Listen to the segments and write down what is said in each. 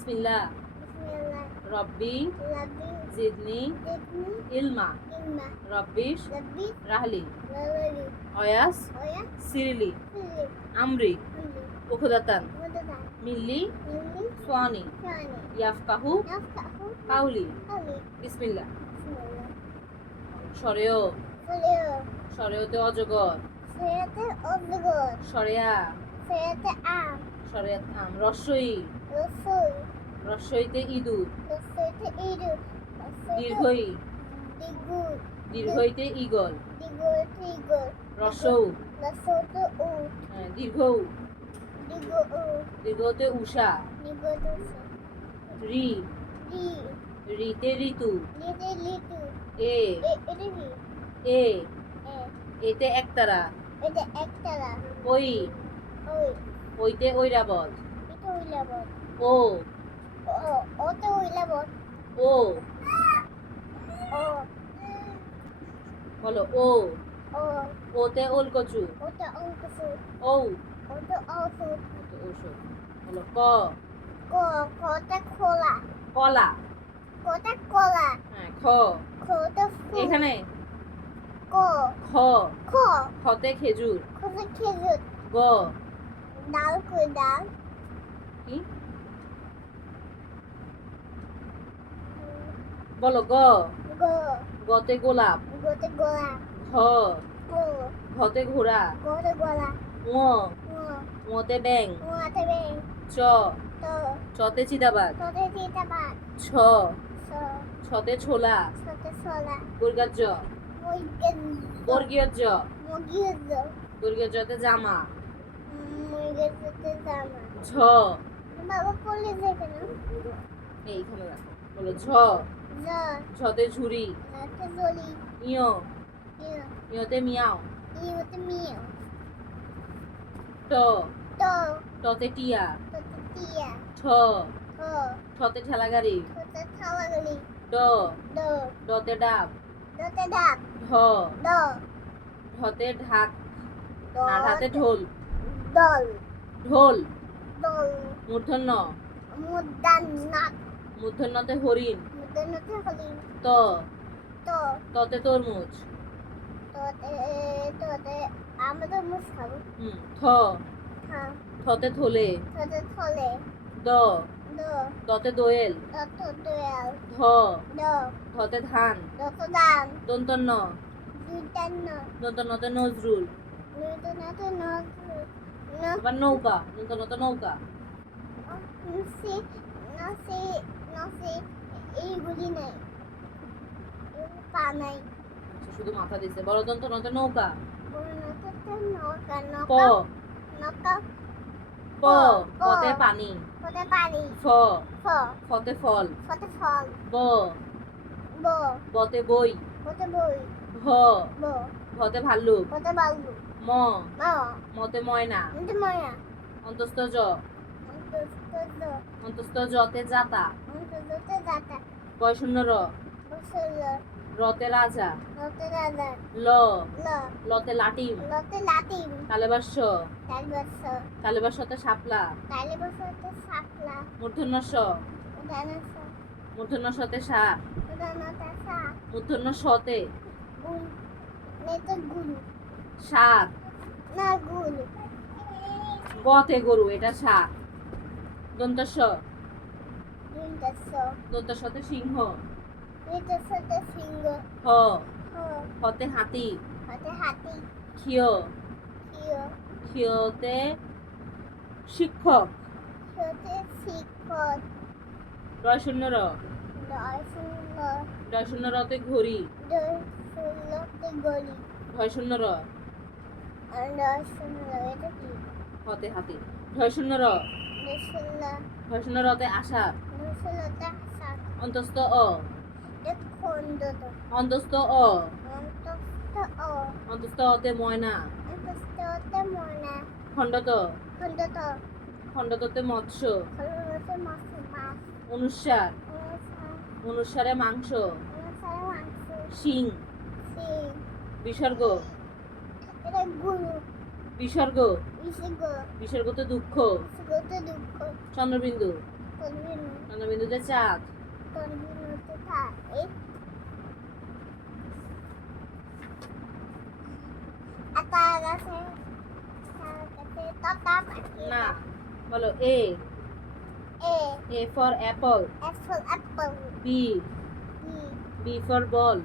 বিসমিল্লাহ রব্বি জিদনি ইলমা রব্বিশ রাহলি অয়াস সিরিলি আমরি উখদাতান মিল্লি সোয়ানি ইয়াফকাহু কাউলি বিসমিল্লাহ সরেয় সরেয়তে অজগর সরেয়া সরেয়াত আম রস্বই রস্বইতে ইঁদুর দীর্ঘই দীর্ঘইতে ঈগল রসৌ দীর্ঘ দীর্ঘতে উষা রি রিতে ঋতু এ এ এতে একতারা ওই ওইতে ঐরাবত ও ও বলো ও ওতে ওলকচু ও ঔষধ বলো ক কলা হ্যাঁ খ এখানে খ খতে খেজুর গ কি বলো গ গতে গোলাপ ঘ ঘতে ঘোড়া মতে ব্যাং চ চতে চিতাবাঘ ছ ছতে ছোলা বর্গীয় জ বর্গীয় জ বর্গীয় জতে জামা ঝ এইখানে রাখো বলো ঝ ঝতে ঝুড়ি ইয় ইয়তে মিয়াও ট টতে টিয়া ঠ ঠতে ঠেলা গাড়ি ড ডতে ডাব ঢ ঢতে ঢাক না ঢাতে ঢোল ঢোল মূর্ধন্য মূর্ধন্যতে হরিণ ত ততে তরমুজ থ থতে থলে দ দতে দোয়েল ধ ধতে ধান দন্তন্য দন্তন্যতে নজরুল আবার নৌকা দন্তন্যতে নৌকা এইগুলি নাই পা নাই শুধু মাথা দিছে বড় দন্তন্যতে নৌকা প প পতে পানি ফ ফতে ফল ব বতে বই ভ ভতে ভাল্লুক ম মতে ময়না অন্তস্থ জ অন্তস্থ জতে জাতা বয়শূন্য র রতে রাজা ল লতে লাটিম তালেবাস্য তালেবাস্যতে শাপলা মূর্ধন্য স মূর্ধন্য সতে শাক মূর্ধন্য সতে শাক গতে গরু এটা শাক দন্তস্ব দন্তস্বতে সিংহ হ হতে হাতি ক্ষিয় ক্ষিয়তে শিক্ষক রয়শূন্য র রয়শূন্য রতে ঘড়ি ঢয়শূন্য র হতে হাতি ঢয়শূন্য র ঢয়শূন্য রতে আষাঢ় অন্তস্থ অ অন্তস্থ অ অন্তস্থ অতে ময়না খণ্ডত খণ্ডততে মৎস্য অনুস্বার অনুস্বারে মাংস শিং বিসর্গ বিসর্গ বিসর্গতে দুঃখ চন্দ্রবিন্দু তর্ণবিন্দুতে চাঁদ। তর্ণবিন্দুতে চাঁদ। এই তার কাছে তোতা পাখি। না, বলো A. A A for apple. Apple. B. B B for ball.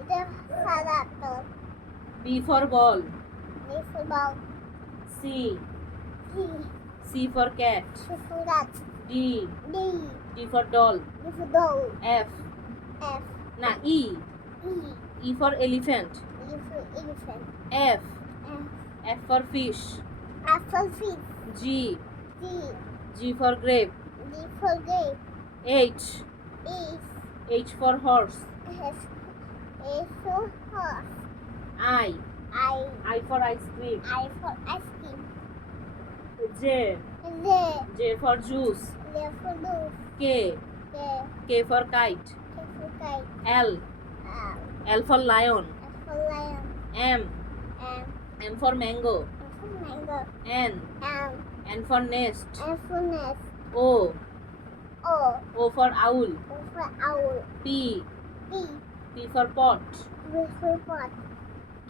এটা সাদা apple. B for ball. B for ball. C. C C for cat. For cat. D. D D for doll. D for doll. F. F না, E. E E for elephant. E for elephant. F. F F for fish. F for fish. G. G G for grape. D for grape. H. H H for horse. S A for horse. I. I I for ice cream. I for ice cream. J. J J for juice. J for juice. K. K K for kite. K for kite. L. L L for lion. F for lion. M. M M for mango. F for mango. N. M N for nest. F for nest. O. O O for owl. O for owl. P. P P for pot. P for pot.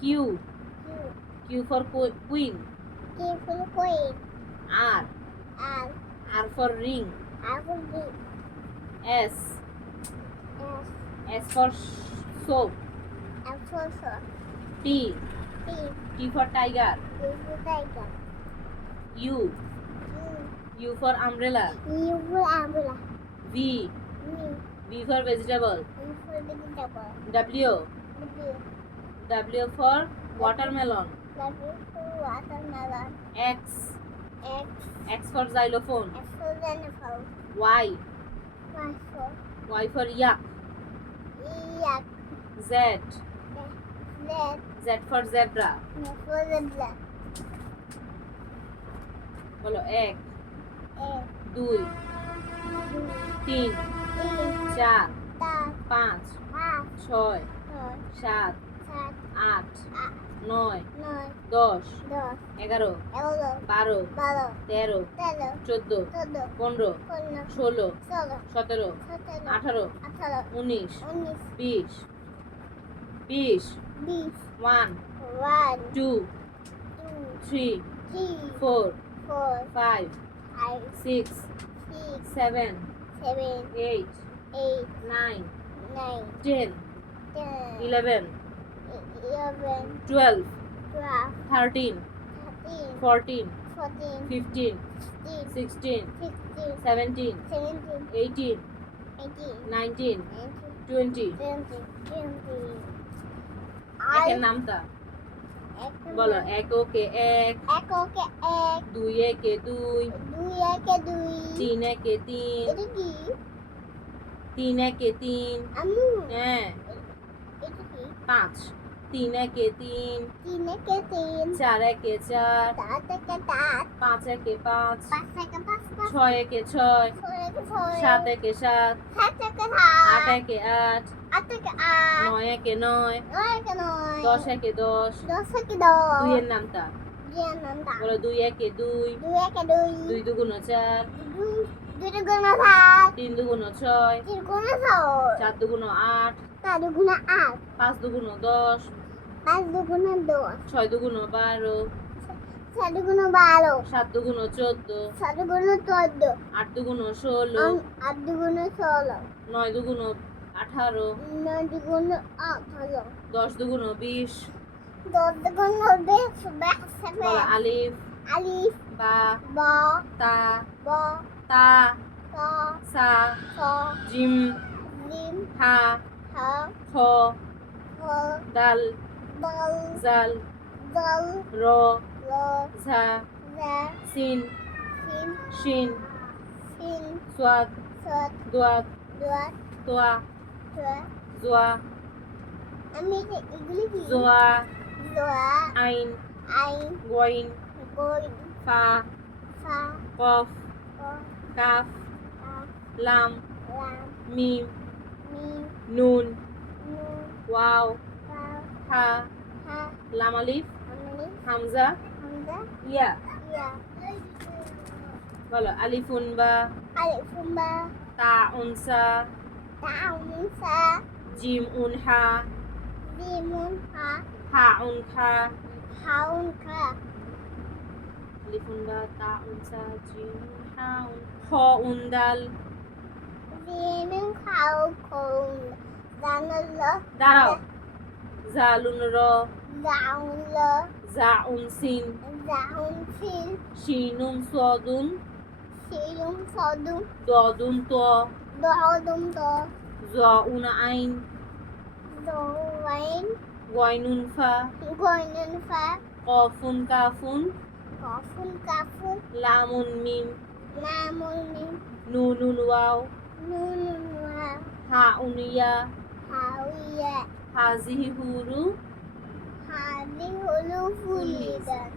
Q. Q Q for queen. K for queen. R. R R for ring. R for B. S. S S for soap. F for সর। T. T T for tiger. T for tiger. U. U U for umbrella. U for umbrella. V. V V for vegetable. V for vegetable. W. W W for watermelon. W for watermelon. X. X X for xylophone. X for xylophone. Y. Y for Y for yak. yak. Z. Z Z for zebra. for zebra. বলো এক, A দুই, তিন, 3 চার, 4 পাঁচ, 5 ছয়, 6 সাত, 7 আট, 8 নয়, 9 দশ, 10 এগারো, 11 বারো, 12 তেরো, 13 চোদ্দ, 14 পনেরো, 15 ষোলো, 16 সতেরো, 17 আঠারো, 18 উনিশ, 19 বিশ, বিশ, 20 one, 1 two, 2 three, 3 four, 4 five, 5 six, 6 seven, 7 eight, 8 nine, 9 ten, 10 eleven, 11 twelve, 12 thirteen, 13 fourteen, 14 fifteen, 15 sixteen, 16 seventeen, 17 eighteen, 18 nineteen, 19 twenty. 20 একের নামটা বলো। এক ওকে এক, এক ওকে এক, দুই একে দুই, দুই একে দুই, তিন একে তিন, এটা কি তিন একে তিন, আম্মু? হ্যাঁ, এটা কি পাঁচ, তিন একে তিন, তিন একে তিন, চার একে চার, চার একে চার, পাঁচ একে পাঁচ, পাঁচ একে পাঁচ, ছয় একে ছয়, ছয় একে ছয়, সাত একে সাত, সাত একে আট সাত, একে আট, আট একে আট, নয় একে নয়, নয় একে নয়, দশ একে দশ। দশ একে দশ, দুইয়ের নামটা দুইয়ের নামটা বলো। দুই একে দুই, দুই একে দুই, দুই দুগুণ চার, দুই দুগুণ সাত, তিন দুগুণ ছয়, তিন গুণ ছয়, চার দুগুণ আট, চার দুগুণ আট, পাঁচ দুগুণ দশ, পাঁচ দুগুণ দশ, ছয় দুগুণ বারো, ছয় দুগুণ 12, সাত দুগুণ 14, সাত দুগুণ 14, আট দুগুণ 16, আট দুগুণ 16, নয় দুগুণ 18, নয় দুগুণ 18, দশ দুগুণ 20। দশ দুগুণ 20, বলো আলিফ, আলিফ বা, ব তা, ব তা, ত সা, স জিম, জিম হা, হ খ, হ দাল, দল জাল, দল র, ল ঝা, জা সিন, সিন শিন, সিন সোয়াদ, সত দোয়াত, দোয়াত তোয়া, তোয়া। জোয়া, আমি এগুলি কি জোয়া, জোয়া আইন, আইন গইন, গই ফা, ফা কফ, ক কাফ, কা লাম, লাম মিম, মিম নুন, নু ওয়াও, ওয়াও হা, হা লাম আলিফ, আমলি হামজা, হামজা ইয়া। ইয়া বলো আলিফুন বা, Alifun ba. তাউন সা, Ta'un sa. জিম উন হা, Limun ha. হাউন খা, Haun ka. আলিফুন বা, তাউন সা, জিম উন হাউন, খ উন দাল। Limun kau kong. Danalo. দাঁড়াও, জালুন র, Daun lo. জাউন সিন, Daun sil. শিনুন সদুন, Silum sodum. দদুন ত, Dodum do. জউন আইন, Doain. গয়নুন ফা, Goinen fa. কফুন কাফুন, Kofun kafun. লামুন মিম, Namun min. নুনুন ওয়াও, Nunun wa. হাউন ইয়া, Hawiya. হাজিহি হুরু। Hadi hulu fuligan.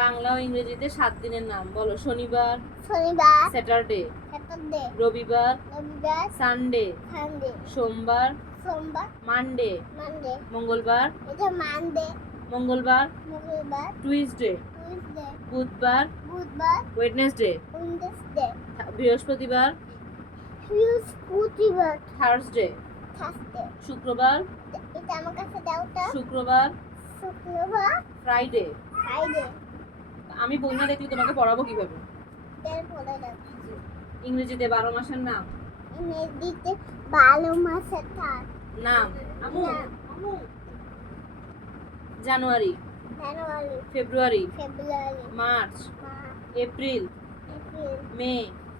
বাংলা ও ইংরেজিতে 7 দিনের নাম বলো। শনিবার, Shonibar. Saturday, Saturday. রবিবার, Rabibar. Sunday, Sunday. সোমবার, Sombar. Monday, Monday. মঙ্গলবার, এটা Monday. মঙ্গলবার, মঙ্গলবার. Tuesday, Tuesday. বুধবার, বুধবার. Wednesday, Wednesday. বৃহস্পতিবার, বৃহস্পতিবার. Thursday, Thursday. শুক্রবার, এটা আমার কাছে দাও তো. শুক্রবার, শুক্রবার. ফ্রাইডে। Friday. আমি বই না দেখলে তোমাকে পড়াবো কিভাবে? তারপরে দাও. ইংরেজিতে 12 মাসের নাম। ইংরেজিতে 12 মাসের তার নাম আমু, নাম। Amu. January, January. February, February. March, March. April, April. May,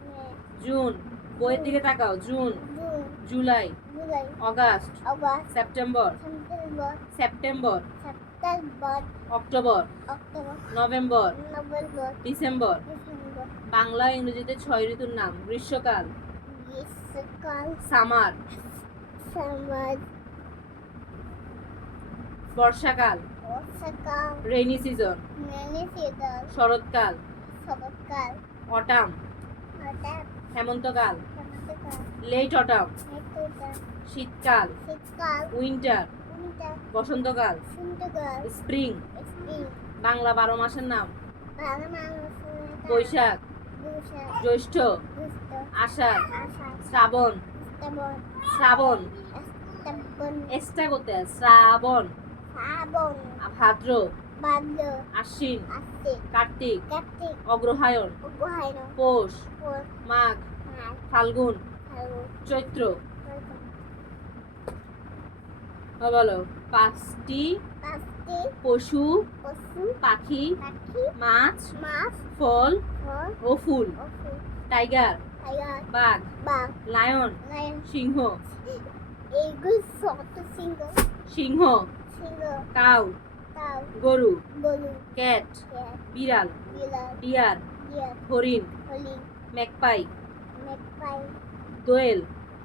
May. June, বইয়ের দিকে তাকাও, June, June. July, July. August, August. September, September. September, September. October, October. November, November. December. December. Bangla ও ইংরেজিতে 6 ঋতুর নাম। গ্রীষ্মকাল, গ্রীষ্মকাল. Summer, summer. বর্ষাকাল, বর্ষাকাল. Rainy season, rainy season. শরৎকাল, শরৎকাল. অটাম, হঠাৎ. হেমন্তকাল, হেমন্তকাল. লেট অটাম, শীতকাল. শীতকাল, শীতকাল. Winter, winter. বসন্তকাল, বসন্তকাল. স্প্রিং। স্প্রিং. বাংলা 12 মাসের নাম। বাংলা মানুষের নাম. বৈশাখ, বৈশাখ. জ্যৈষ্ঠ, জ্যৈষ্ঠ. আষাঢ়, আষাঢ়. শ্রাবণ, শ্রাবণ. শ্রাবণ, শ্রাবণ. এসটা করতে হয়, শ্রাবণ, শ্রাবণ. ভাদ্র, ভাদ্র. আশ্বিন, আশ্বিন. কার্তিক, কার্তিক. অগ্রহায়ণ, অগ্রহায়ণ. পৌষ, পৌষ. মাঘ, মাঘ. ফাল্গুন, ফাল্গুন. চৈত্র। চৈত্র। বলো 5টি পাঁচটি পশু, পশু, পাখি, পাখি, মাছ, মাছ, ফল ফল, ও ফুল। ও ফুল। Tiger, tiger. বাঘ, বাঘ. Lion, lion. সিংহ, এইগুলো ছোট সিংহ. সিংহ, সিংহ. Cow, cow. গরু, গরু. Cat, cat. বিড়াল, বিড়াল. Deer, deer. হরিণ, হরিণ. Magpie, magpie. দোয়েল,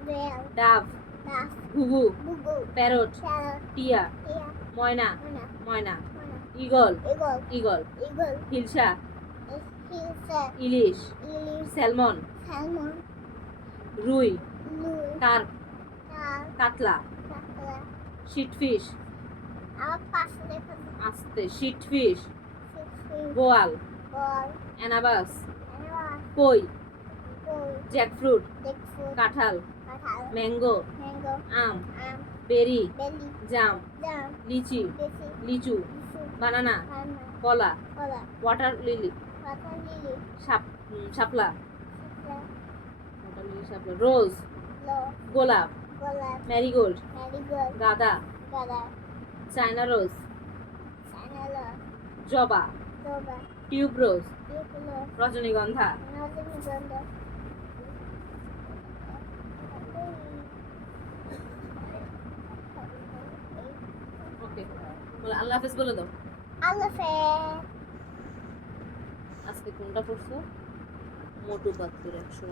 দোয়েল. Dove, dove. ঘুঘু, ঘুঘু. Parrot, parrot. টিয়া, টিয়া. ময়না, ময়না. ময়না, ময়না. Eagle, eagle. Eagle, eagle. Hilsa, hilsa. ইলিশ, ইলিশ. Salmon, salmon. রুই, লুই. কার্প, কাল. কাতলা, কাঁকড়া. শিটফিশ, আমার পাশে দেখা আস্তে, শিটফিশ, যাচ্ছে বোয়াল, বল. অ্যানাবাস, অ্যানার. কই, কই. জ্যাকফ্রুট, দেখফু. কাঁঠাল, কাঁঠাল. Mango, mango. আম, আম. বেরি, বেলি. জাম, জাম. লিচি, বেশি. লিচু, লিচু. বানানা, বানানা. কলা, কলা. ওয়াটার লিলি, পাতা লিলি. শাপলা, শাপলা. ওয়াটার লিলি, শাপলা, রোজ, লো. গোলাপ, গোলাপ. Marigold, marigold. গাঁদা, গাঁদা. চায়না রোজ, সানালা. জবা, জবা. টিউব রোজ, টিউবুলো. রজনীগন্ধা। রজনীগন্ধা. ওকে, বলে আল্লাহ হাফেজ বলে দাও। আল্লাহ হাফেজ। আজকে কোনটা পড়ছো? মোটু পাত্তুর 100